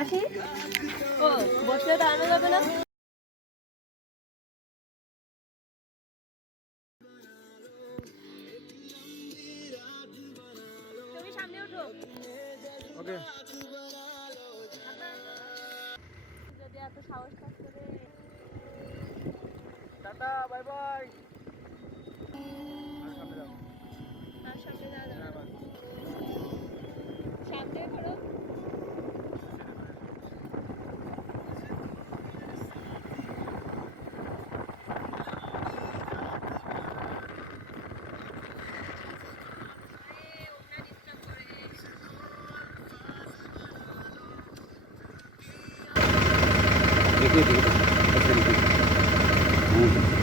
আসি ও বসলে দাঁড়ানো যাবে না। তুমি সামনে ওঠো। ওকে যদি এত সাহস থাকতে টাটা বাই বাই। আর সামনে যাওয়া যাবে না। সামনে করো। देखिए